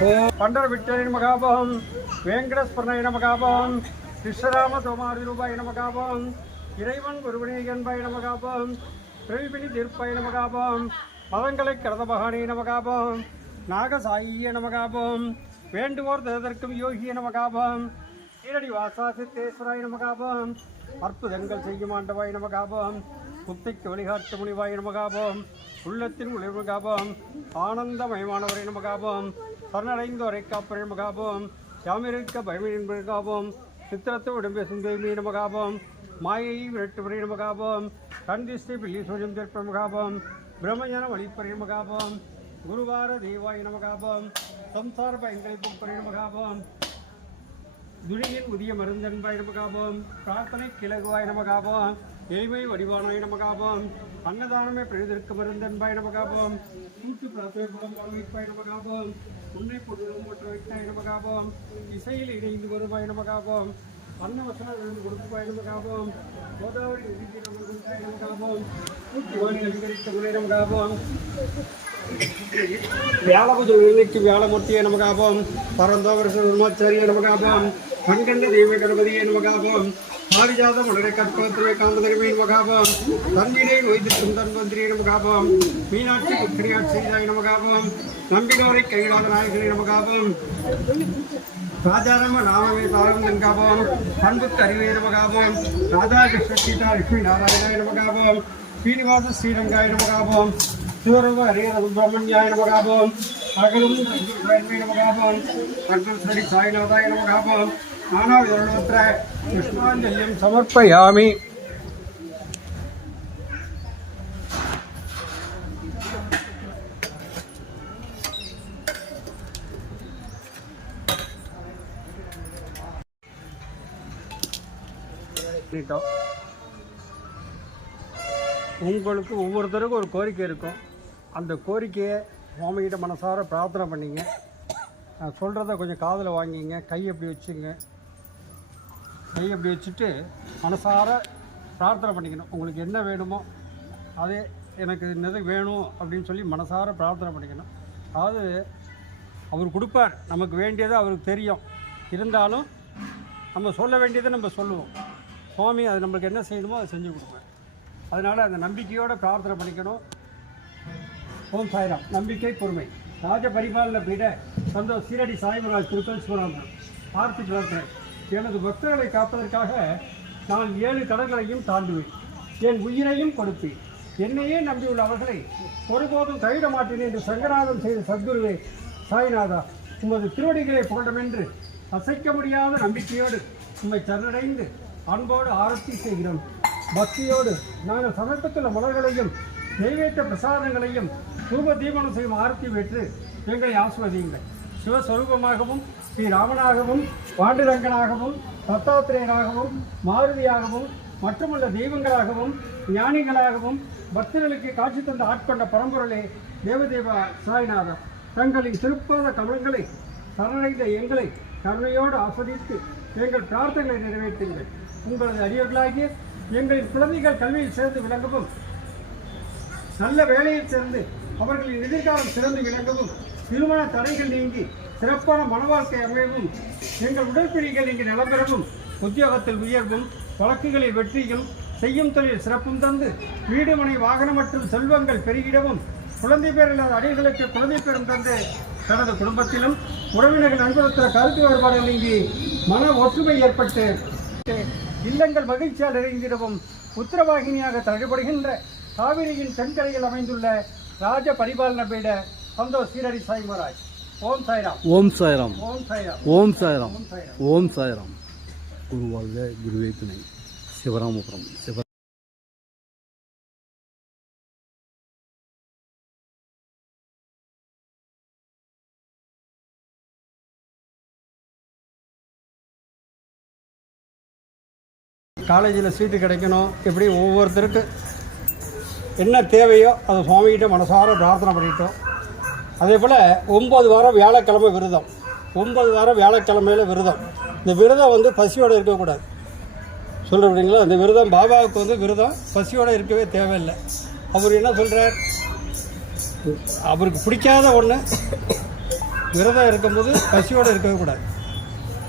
पंडर Whittle नमः वेंकटेश्वराय नमः कृष्णराम तोमार रूपाय नमः இறைவன் ஒருவனே என்பாய் நமகாபம் பிறவிபிணி தீர்ப்பாய் நமகாபம் மதங்களை கடந்த மகானே நமகாபம் நாகசாயிய நமகாபம் வேண்டுவோர் ததற்கும் யோகிய நமகாபம் ஈரடி வாசா சித்தேஸ்வராய் நமகாபம் அற்புதங்கள் செய்யும் ஆண்டவாய் நமகாபம் முக்திக்கு வழிகாட்டு முனிவாய் நமகாபம் உள்ளத்தின் உழைவுகாபம் ஆனந்தமயமானவரை நமகாபம் சரணடைந்தோரை காப்பரை நமகாபம் யாமிருக்க பயமின் காபம் சித்திரத்தை உடம்பே சுந்தேமி நமகாபம் மாயை விரட்டுபுரை நமகாபம் கந்திஸ்ரீ பில்லி சூரியம் திருப்ப நமகாபம் பிரம்மஞான வழிப்பறை நமகாபம் குருவார தேவாய் நமகாபம் சம்சார பயங்களை போக்குறை நமகாபம் துணியின் உதிய மருந்தன்பாய் நமகாபம் பிரார்த்தனை கிழகுவாய் நமகாபம் எளிமை வடிவானாய் நமகாபம் அன்னதானமே பிரதிற்கு மருந்தன்பாய் நமகாபம் கூட்டு பிரார்த்தனை குலம் வாழ்விப்பாய் நமகாபம் உன்னை பொருளும் மற்ற வைத்தாய் நமகாபம் இசையில் இணைந்து வருவாய் நமகாபம் அன்னவசனம் கொடுப்பாய் நமகாபம் கோதாவரி உதிக்கு நமக்காய் நமகாபம் கூட்டுவாணி அதிகரித்த குணை நமகாபம் வியாழபுஜக்கு வியாழமூர்த்தியை நமகாபம் பரந்தோவரச உமாச்சாரிய நமகாபம் கண்கண்ட தெய்வ கணபதியை நமகாபம் பாரிஜாத மலரை கற்பகத்திலே காந்ததர்மை நமகாபம் தந்திரை நோய்து சுந்தன்வந்திரியை நமகாபம் மீனாட்சி புத்திரியாட்சியாய் நமகாபம் நம்பினோரை கைவிடாத நாயகனை நமகாபம் ராஜாராம நாமமே தாரம் நமகாபம் பண்புக்கு அறிவே நமகாபம் ராதாகிருஷ்ண சீதா லட்சுமி நாராயணாய நமகாபம் ஸ்ரீனிவாச ஸ்ரீரங்காய நமகாபம் சிவரூப ஹரே சுப்பிரமணியாய நமகாபம் அகலும் நமகாபம் அக்னஸ்வரி சாய்நாதாய நமகாபம் நானாவிதோத்திர கிருஷ்ணாஞ்சலியம் சமர்ப்பயாமி. உங்களுக்கு ஒவ்வொருத்தருக்கும் ஒரு கோரிக்கை இருக்கும். அந்த கோரிக்கையை சுவாமிகிட்ட மனசார பிரார்த்தனை பண்ணிங்க. நான் சொல்கிறத கொஞ்சம் காதில் வாங்கிங்க. கை அப்படி வச்சுங்க. கை அப்படி வச்சுட்டு மனசார பிரார்த்தனை பண்ணிக்கணும். உங்களுக்கு என்ன வேணுமோ அதே எனக்கு என்னது வேணும் அப்படின்னு சொல்லி மனசார பிரார்த்தனை பண்ணிக்கணும். அதாவது அவர் கொடுப்பார், நமக்கு வேண்டியது அவருக்கு தெரியும். இருந்தாலும் நம்ம சொல்ல வேண்டியதை நம்ம சொல்லுவோம். சுவாமி அது நம்மளுக்கு என்ன செய்யணுமோ அதை செஞ்சு கொடுப்பேன். அதனால் அந்த நம்பிக்கையோடு பிரார்த்தனை பண்ணிக்கணும். ஓம் சாய்ராம். நம்பிக்கை பொறுமை. ராஜ பரிபாலன பீட சந்தோஷ் சீரடி சாய்மராஜ் திருக்கல் சிவராமன் பார்த்து கிடக்கிறேன். எனது பக்தர்களை காப்பதற்காக நான் 7 கடல்களையும் தாண்டுவேன். என் உயிரையும் கொடுப்பேன். என்னையே நம்பியுள்ள அவர்களை ஒருபோதும் கைவிட மாட்டேன் என்று சங்கராதம் செய்த சத்குருவே சாய்நாதா, உமது திருவடிகளை புகழும் என்று அசைக்க முடியாத நம்பிக்கையோடு உம்மை சரணடைந்து அன்போடு ஆரத்தி செய்கிறோம். பக்தியோடு நாங்கள் சமர்ப்பித்துள்ள மலர்களையும் நெய்வேற்ற பிரசாதங்களையும் தூப தீபனம் செய்யும் ஆரத்தி பெற்று எங்களை ஆஸ்வதியுங்கள். சிவஸ்வரூபமாகவும் ஸ்ரீ ராமனாகவும் பாண்டுரங்கனாகவும் தத்தாத்திரேயராகவும் மாருதியாகவும் மற்றுமுள்ள தெய்வங்களாகவும் ஞானிகளாகவும் பக்தர்களுக்கு காட்சி தந்த ஆட்கொண்ட பரம்பொருளே தேவதேவ சாய்நாதா, தங்களின் திருப்பாத கமலங்களை சரணடைந்த எங்களை கருணையோடு ஆஸ்வதித்து எங்கள் பிரார்த்தனைகளை நிறைவேற்றுங்கள். உங்களது அடியவர்களாகிய எங்களின் குழந்தைகள் கல்வியில் சேர்ந்து விளங்கவும், நல்ல வேலையில் சேர்ந்து அவர்களின் எதிர்காலம் சிறந்து விளங்கவும், திருமண தடைகள் நீங்கி சிறப்பான மனவாழ்க்கை அமையவும், எங்கள் உடற்பிரிகள் இங்கு நலம்பெறவும், உத்தியோகத்தில் உயர்வும், வழக்குகளில் வெற்றியும், செய்யும் தொழில் சிறப்பும் தந்து வீடு மனை வாகனம் மற்றும் செல்வங்கள் பெருகிடவும், குழந்தை பேர் இல்லாத அடிகளுக்கு குழந்தை பேரும் தந்து தனது குடும்பத்திலும் உறவினர்கள் அன்புறுத்துற கருத்து வேறுபாடுகள் நீங்கி மன ஒற்றுமை ஏற்பட்டு இல்லங்கள் மகிழ்ச்சியால் நிறைந்திடவும் உத்தரவாகினியாக தடைபடுகின்ற காவிரியின் தென்கரையில் அமைந்துள்ள ராஜ பரிபாலன பீட சந்தோஷ் சீரடி சாய்மராஜ். ஓம் சாய்ராம். ஓம் சாய்ராம். ஓம் சாய்ராம். ஓம் சாய்ராம். ஓம் சாய்ராம். குருவாழ்க குருவே துணை. சிவராமபுரம். காலேஜில் சீட்டு கிடைக்கணும். இப்படி ஒவ்வொருத்தருக்கு என்ன தேவையோ அதை சுவாமிகிட்ட மனசார பிரார்த்தனை பண்ணிட்டோம். அதே போல் 9 வாரம் வியாழக்கிழமை விரதம். 9 வாரம் வியாழக்கிழமையில் விரதம். இந்த விரதம் வந்து பசியோடு இருக்கக்கூடாது. சொல்கிறீங்களா? இந்த விரதம் பாபாவுக்கு வந்து விரதம் பசியோடு இருக்கவே தேவையில்லை. அவர் என்ன சொல்கிறார்? அவருக்கு பிடிக்காத ஒன்று விரதம் இருக்கும்போது பசியோடு இருக்கவே கூடாது.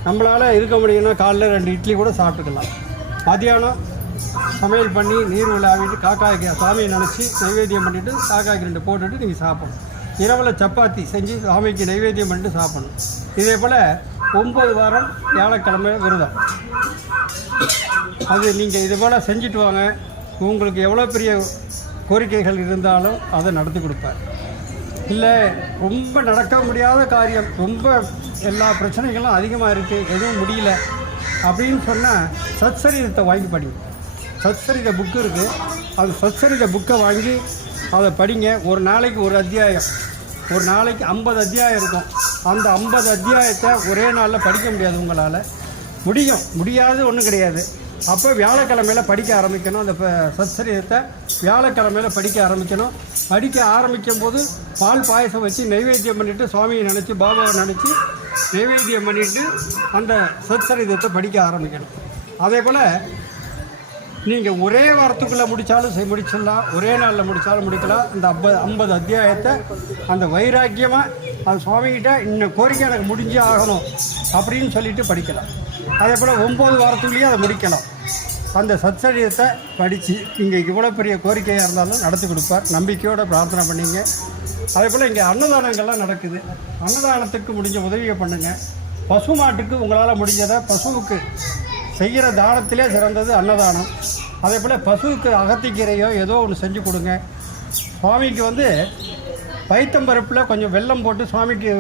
நம்மளால் இருக்க முடியும்னா காலைல 2 இட்லி கூட சாப்பிட்டுக்கலாம். மதியானம் சமையல் பண்ணி நீர் விழாவிட்டு காக்காய்க்கு சாமியை நினச்சி நைவேத்தியம் பண்ணிவிட்டு காக்காய்க்கு 2 போட்டுட்டு நீங்கள் சாப்பிடணும். இரவில் சப்பாத்தி செஞ்சு சாமிக்கு நைவேத்தியம் பண்ணிட்டு சாப்பிடணும். இதே போல் 9 வாரம் வியாழக்கிழமை விரதம். அது நீங்கள் இது போல் செஞ்சுட்டு வாங்க. உங்களுக்கு எவ்வளோ பெரிய கோரிக்கைகள் இருந்தாலும் அதை நடத்தி கொடுப்பார். இல்லை ரொம்ப நடக்க முடியாத காரியம், ரொம்ப எல்லா பிரச்சனைகளும் அதிகமாக இருக்குது, எதுவும் முடியல அப்படின்னு சொன்னால் சத்சரிதத்தை வாங்கி படிங்க. சத்சரித புக்கு இருக்குது. அது சத்சரித புக்கை வாங்கி அதை படிங்க. ஒரு நாளைக்கு ஒரு அத்தியாயம், ஒரு நாளைக்கு 50 அத்தியாயம் இருக்கும். அந்த 50 அத்தியாயத்தை ஒரே நாளில் படிக்க முடியாது. உங்களால் முடியாது ஒன்றும் கிடையாது. அப்போ வியாழக்கிழமையில் படிக்க ஆரம்பிக்கணும். அந்த சத்சரிதத்தை வியாழக்கிழமையில் படிக்க ஆரம்பிக்கணும். படிக்க ஆரம்பிக்கும் போது பால் பாயசம் வச்சு நைவேத்தியம் பண்ணிவிட்டு சுவாமியை நினச்சி பாபாவை நினச்சி நைவேத்தியம் பண்ணிவிட்டு அந்த சத்சரிதத்தை படிக்க ஆரம்பிக்கணும். அதே போல் நீங்கள் ஒரே வாரத்துக்குள்ளே முடித்தாலும் முடிச்சிடலாம், ஒரே நாளில் முடித்தாலும் முடிக்கலாம். அந்த 50 அத்தியாயத்தை அந்த வைராக்கியமாக அது சுவாமிகிட்ட இந்த கோரிக்கை எனக்கு முடிஞ்சே ஆகணும் அப்படின்னு சொல்லிட்டு படிக்கலாம். அதே போல் 9 வாரத்துக்குள்ளேயே அதை முடிக்கலாம். அந்த சத்சரிதத்தை படித்து நீங்கள் இவ்வளோ பெரிய கோரிக்கையாக இருந்தாலும் நடத்தி கொடுப்பார். நம்பிக்கையோடு பிரார்த்தனை பண்ணிங்க. அதே போல் இங்கே அன்னதானங்கள்லாம் நடக்குது. அன்னதானத்துக்கு முடிஞ்ச உதவியை பண்ணுங்கள். பசு மாட்டுக்கு உங்களால் முடிஞ்சதை பசுவுக்கு செய்கிற தானத்திலே சிறந்தது அன்னதானம். அதே போல் பசுவுக்கு அகத்திக்கீரையோ ஏதோ ஒன்று செஞ்சு கொடுங்க. சுவாமிக்கு பைத்தம்பருப்பில் கொஞ்சம் வெல்லம் போட்டு சுவாமிக்கு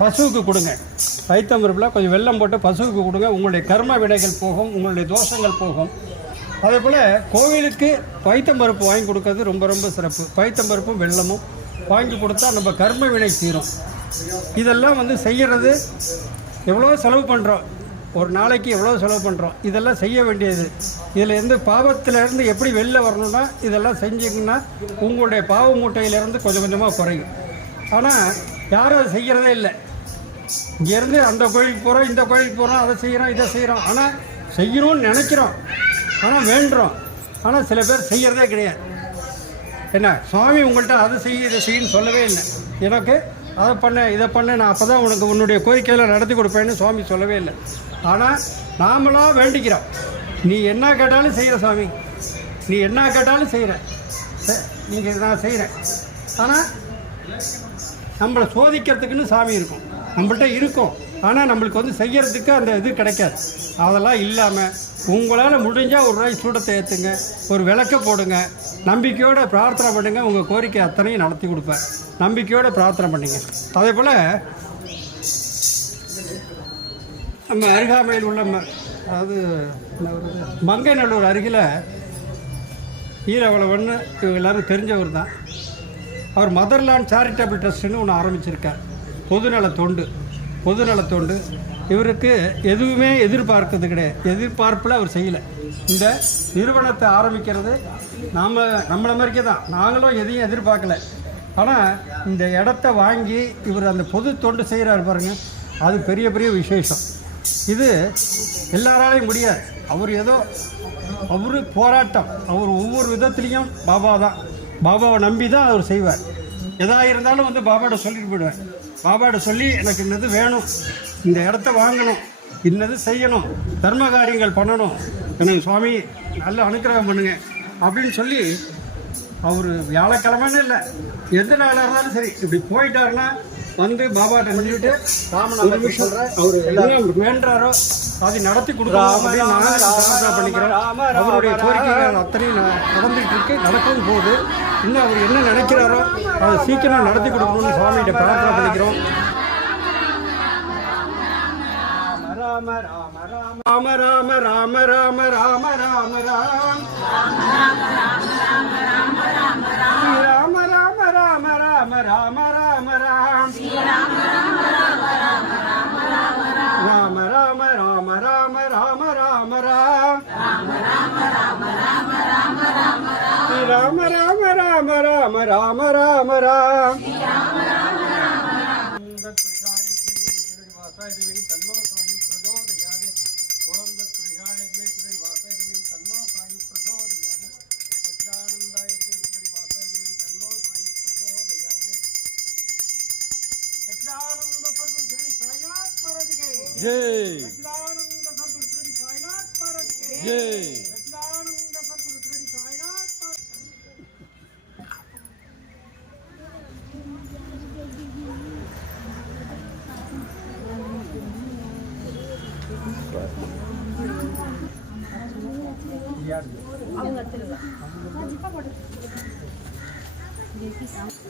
பசுவுக்கு கொடுங்க. பைத்தம்பருப்பில் கொஞ்சம் வெல்லம் போட்டு பசுவுக்கு கொடுங்க. உங்களுடைய கர்ம வினைகள் போகும், உங்களுடைய தோஷங்கள் போகும். அதே போல் கோவிலுக்கு பைத்தம்பருப்பு வாங்கி கொடுக்கறது ரொம்ப ரொம்ப சிறப்பு. பைத்தம்பருப்பும் வெல்லமும் வாங்கி கொடுத்தா நம்ம கர்ம வினை தீரும். இதெல்லாம் செய்கிறது எவ்வளோ செலவு பண்ணுறோம், ஒரு நாளைக்கு எவ்வளோ செலவு பண்ணுறோம். இதெல்லாம் செய்ய வேண்டியது. இதில் பாவத்திலேருந்து எப்படி வெளில வரணும்னா இதெல்லாம் செஞ்சிங்கன்னா உங்களுடைய பாவ மூட்டையிலேருந்து கொஞ்சம் கொஞ்சமாக குறையும். ஆனால் யாரும் அதை செய்கிறதே இல்லை. இங்கேருந்து அந்த கோயிலுக்கு போகிறோம், இந்த கோயிலுக்கு போகிறோம், அதை செய்கிறோம், இதை செய்கிறோம். ஆனால் செய்யணும்னு நினைக்கிறோம், ஆனால் வேண்டுறோம். ஆனால் சில பேர் செய்கிறதே கிடையாது. என்ன சுவாமி உங்கள்கிட்ட அதை செய்ய இதை செய்யன்னு சொல்லவே இல்லை. எனக்கு அதை பண்ண இதை பண்ண, நான் அப்போ தான் உனக்கு உன்னுடைய கோரிக்கையில் நடத்தி கொடுப்பேன்னு சுவாமி சொல்லவே இல்லை. ஆனால் நாமளாக வேண்டிக்கிறோம். நீ என்ன கேட்டாலும் செய்கிற சுவாமி, நீ என்ன கேட்டாலும் செய்கிற, நீங்கள் நான் செய்கிறேன். ஆனால் நம்மளை சோதிக்கிறதுக்குன்னு சாமி இருக்கும், நம்மள்கிட்ட இருக்கும். ஆனால் நம்மளுக்கு செய்யறதுக்கு அந்த இது கிடைக்காது. அதெல்லாம் இல்லாமல் உங்களால் முடிஞ்சால் ஒரு ரூபாய் சூடத்தை ஏற்றுங்க, ஒரு விளக்க போடுங்க, நம்பிக்கையோடு பிரார்த்தனை பண்ணுங்கள். உங்கள் கோரிக்கை அத்தனையும் நடத்தி கொடுப்பேன். நம்பிக்கையோடு பிரார்த்தனை பண்ணுங்க. அதே போல் நம்ம அருகாமையில் உள்ள அதாவது மங்கைநல்லூர் அருகில் ஈரவளவன்னு எல்லோரும் தெரிஞ்சவர் தான். அவர் மதர்லாண்ட் சேரிட்டபிள் ட்ரஸ்ட்டுன்னு ஒன்று ஆரம்பிச்சிருக்கார். பொதுநல தொண்டு. இவருக்கு எதுவுமே எதிர்பார்க்கறது கிடையாது. எதிர்பார்ப்பில் அவர் செய்யலை. இந்த நிறுவனத்தை ஆரம்பிக்கிறது நம்மளை மாதிரிக்கே தான். நாங்களும் எதையும் எதிர்பார்க்கல. ஆனால் இந்த இடத்த வாங்கி இவர் அந்த பொது தொண்டு செய்கிறார் பாருங்கள், அது பெரிய பெரிய விசேஷம். இது எல்லாராலையும் முடியாது. அவர் போராட்டம். அவர் ஒவ்வொரு விதத்துலேயும் பாபாவை நம்பி தான் அவர் செய்வார். எதாக இருந்தாலும் பாபாட்ட சொல்லிட்டு போயிடுவேன். பாபாட்ட சொல்லி எனக்கு இன்னது வேணும், இந்த இடத்த வாங்கணும், இன்னது செய்யணும், தர்ம காரியங்கள் பண்ணணும், எனக்கு சுவாமி நல்ல அனுக்கிரகம் பண்ணுங்க அப்படின்னு சொல்லி அவர் வியாழக்கிழமைன்னு இல்லை, எந்த நாளாக இருந்தாலும் சரி இப்படி போயிட்டாருன்னா பாபாட்ட நின்றுட்டு ஒரு நிமிஷம் அவர் என்ன வேண்டாரோ அதை நடத்தி கொடுக்கலாம் பண்ணிக்கிறோம். அவருடைய கோரிக்கைகள் அத்தனையும் நடந்துகிட்டு இருக்கு, நடக்கவும் போகுது. இன்னும் அவர் என்ன நினைக்கிறாரோ அதை சீக்கிரம் நடத்தி கொடுக்கணும்னு சுவாமிகிட்ட பிரார்த்தனை பண்ணிக்கிறோம். ராம ராம ராம ராம ராம ராம ராம ராம ராம ராம ராம ராம ராம் ராம ராம ராம ராம ராம ராம ராம் ராம ராம ராம ராம ராம ராம ராம் ஜெய் சச்சிதானந்த சத்குரு ஸ்ரீ சாய்நாத் மகாராஜ் கே ஜெய் சச்சிதானந்த சத்குரு ஸ்ரீ சாய்நாத் மகாராஜ்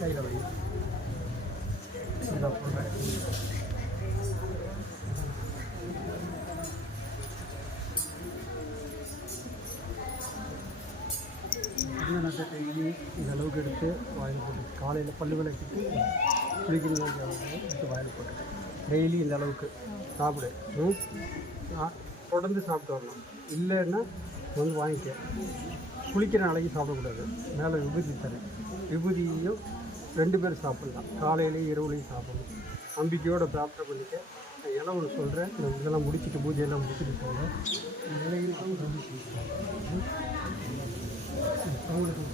கையில் வை இதான் சொல்கிறேன். புதினத்தை டெய்லி இந்த அளவுக்கு எடுத்து வாயில் போட்டு காலையில் பல்லு விளக்கிட்டு குளிக்கிறீங்க எடுத்து வாயில் போட்டு டெய்லி இந்த அளவுக்கு சாப்பிடு. தொடர்ந்து சாப்பிட்டு வரணும். இல்லைன்னா வந்து வாங்கிக்க. குளிக்கிற நாளைக்கு சாப்பிடக்கூடாது. மேலே விபூதி தரேன். விபூதியும் 2 பேர் சாப்பிட்லாம். காலையிலையும் இரவுலையும் சாப்பிடணும். நம்பிக்கையோட பிரார்த்தனை பண்ணிக்க. நான் இடம் ஒன்று சொல்கிறேன். இந்த இதெல்லாம் முடிச்சுட்டு பூஜையெல்லாம் முடிச்சுட்டு போகிறேன். நிலையிருக்கும் அவங்களுக்கு